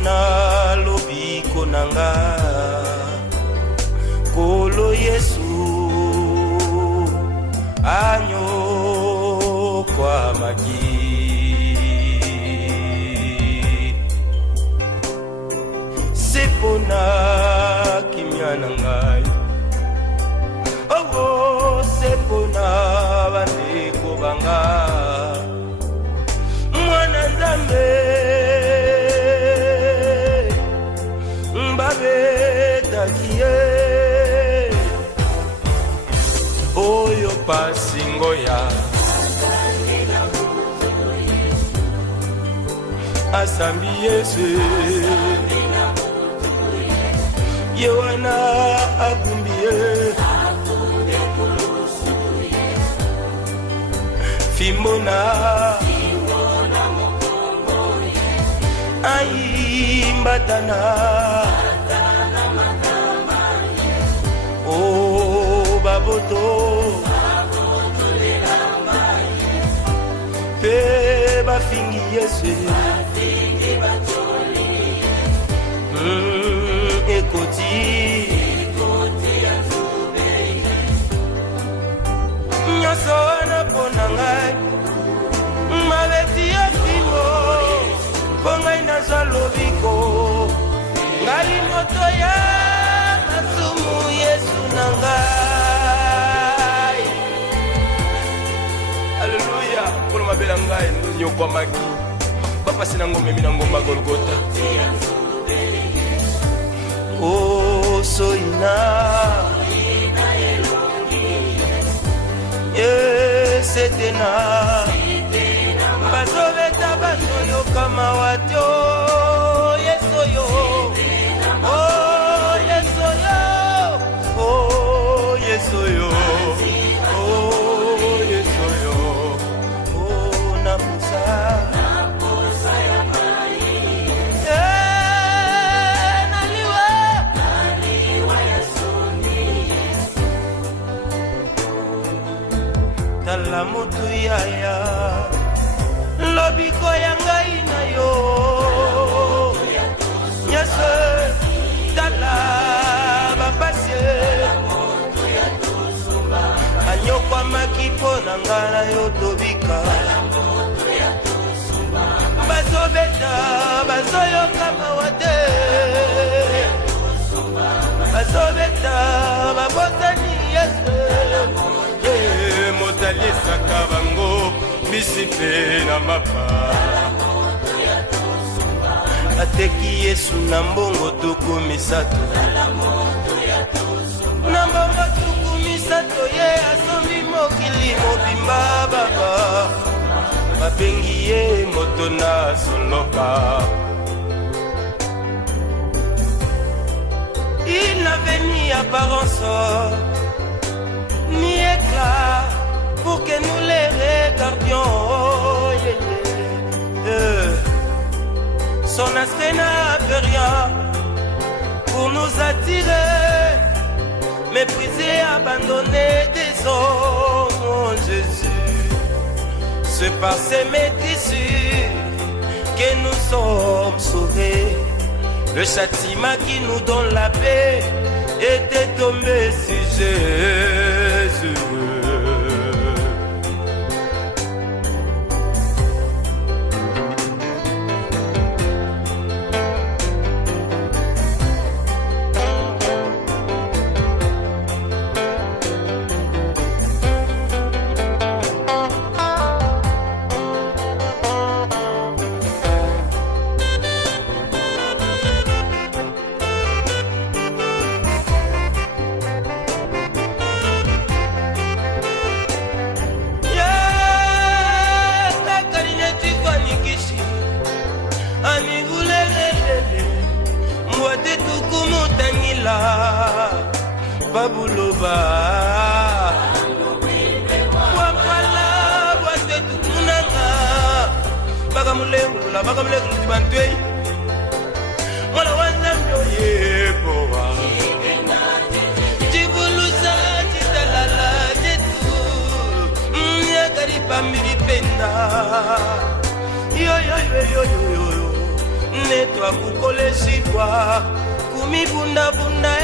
sepona lobiko nanga kolo Yesu anyo kwa maki sepona kimya nangai oh sepona bandeko banga mwana nzambe mbabetakie oyo pasingo ya asambi Yesu yewana akumbie fimbona aimbatana o baboto pe bafingi Yesu ekoti nyoso wana pona ngai mabeti ya fimo po ngai nazwa lobiko ngai moto ya masumu Yesu na ngai Alleluia polo mabela ngai nyokwa maki bapasi na ngombe mina ngomba Golgota oh soina setena bazobeta basoyo kama watyo yesoyo oh yesoyo oh yesoyo oh yesoyo oh napusa la mutu yaya lobiko ya ngai na yo nyase tala bapase anyokwa makipo na ngana yo tobika bazobeta bazoyoka mawate bazobeta babotani Yesu motalisaka bango bisipe na mapa ateki Yesu na mbongo tuku misato na mbongo tuku misato ye asombi mokili mobimba baba babengi ye moto na soloka il n'avait ni apparence ni éclat pour que nous les regardions. Son aspect n'avait rien pour nous attirer, méprisé, abandonné des hommes. Oh Jésus, c'est par ces métrissures que nous sommes sauvés. Le châtiment qui nous donne la paix était tombé sur Jésus. Babuloba wapala wate tukunanga bakamulengula tibantwei mwana wanzambi oyepowa tibulusa titalala tetu yakari pambili penda yo netwa kukolesitwa kumibundabunda